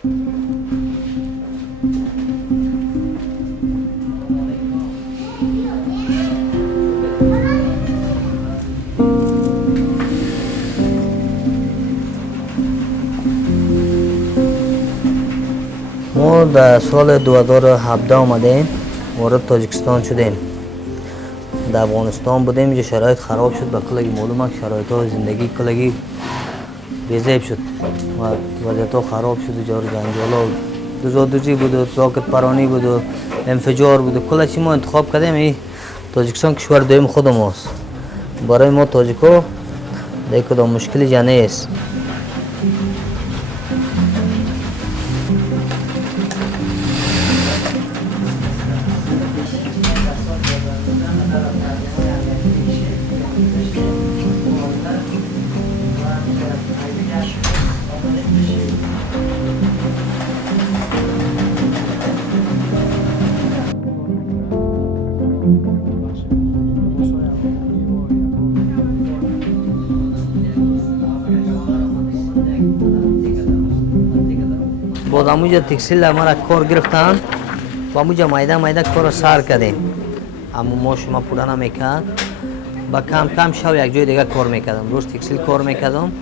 ما در سال 2017 آمدیم وارد تاجیکستان شدیم. در افغانستان بودیم، اینجا شرایط خراب شد، به کلگی معلومه که شرایط های زندگی کلگی بی‌ضبط شد و وضعیت ها خراب شد. جار جنجال ها دوزادوزی بود، راکت پرانی بود، انفجار بود، کل چی ما انتخاب کردیم. این تاجیکستان کشور دوم خود ماست. برای ما تاجیکا دیگه کدام مشکلی جا نیست. باز همونجا تکسیل ما را کار گرفتن و همونجا مایده کار سر کردیم. اما ما شما پوره نمیکرد، با کم کم شب یک جای دیگه کار میکردم. روز تکسیل کار میکردم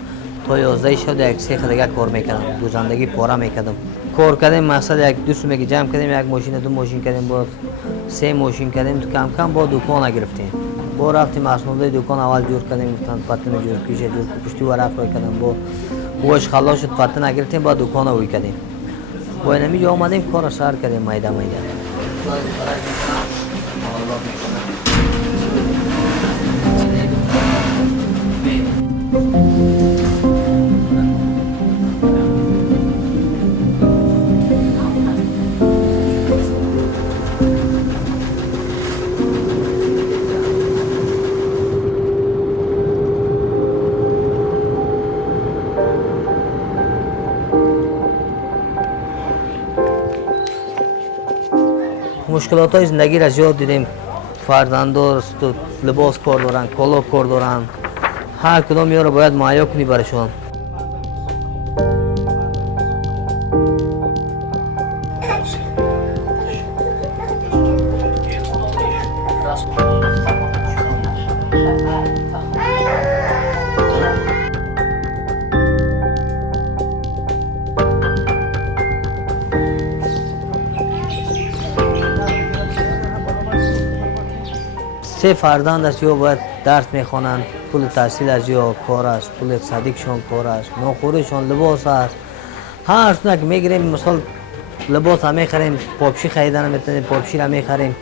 تا 11 شب یک سیخ دیگه کار میکردم، روزندگی پاره میکردم. کار کردیم، مثلا یک دوست میگه جمع کردیم، یک ماشین دو ماشین کردیم، باز 3 ماشین کردیم، تو کم کم با دکان گرفتیم. با رفتیم اسناد دکان اول جور کردیم، گفتن پتن جور کیش جور پشتی ورق روی کردم، با هوش خلاص شد، پتن گرفتیم، با دکان روی کردیم. با اینجا آمدیم کار سر کردیم مایده. مشکلات های زندگی را زیاد دیدیم. فرزندان لباس کار دارن، کالا کار دارن، هر کدام یارو باید مهیا کنی برشان. سه فرزند است، یا باید درس میخوانند، پول تحصیل است یا کار است، پول صدیقشان کار است، ناخوریشان لباس است. هر چیزی که میگیریم، مثلا لباس هم میخریم، پاپشی خریدن میتونیم، پاپشی را میخریم،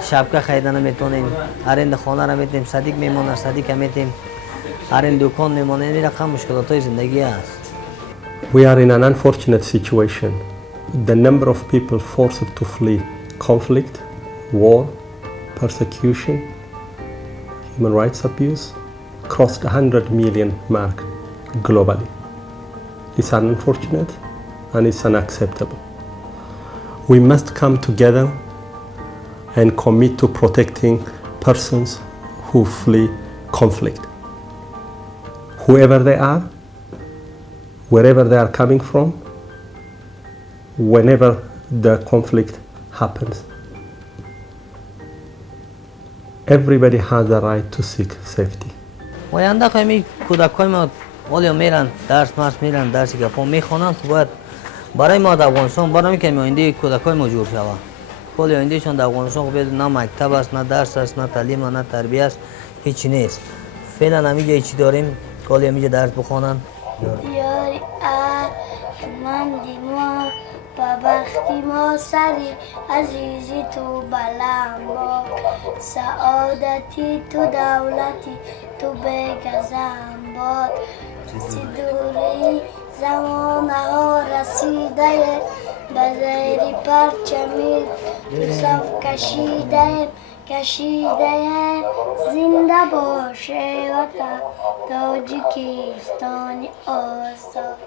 شبکه خریدن میتونیم، ارند خانه را میتونیم، صدیق میمونه صدیق میتونیم، ارند دکان میمونه. این رقم مشکلات های زندگی است. We are in an unfortunate situation. The number of people forced to flee conflict, war, persecution, human rights abuse crossed 100 million mark globally. It's unfortunate and it's unacceptable. We must come together and commit to protecting persons who flee conflict. Whoever they are, wherever they are coming from, whenever the conflict happens. Everybody has the right to seek safety. آینده خیلی کودکای ما ولی میرن درس میرن، درسی که پا میخوانن، خب باید برای ما در افغانستان برای که آینده کودکای ما جور شود. کلی آیندهشان در افغانستان خب نه مکتب است، نه درس است، نه تعلیم، نه تربیت است، هیچی نیست. فعلا همینجا هیچی داریم، کلی همینجا درس بخوانن. یاری مندی ما ببختی ما سری عزیزی تو بلند با سعادتی تو دولتی تو بگذم باد دوری زمان ها رسیده به زیر پرچمی تو صف کشیده زنده باشه وطن تاجیکستانی آزاد.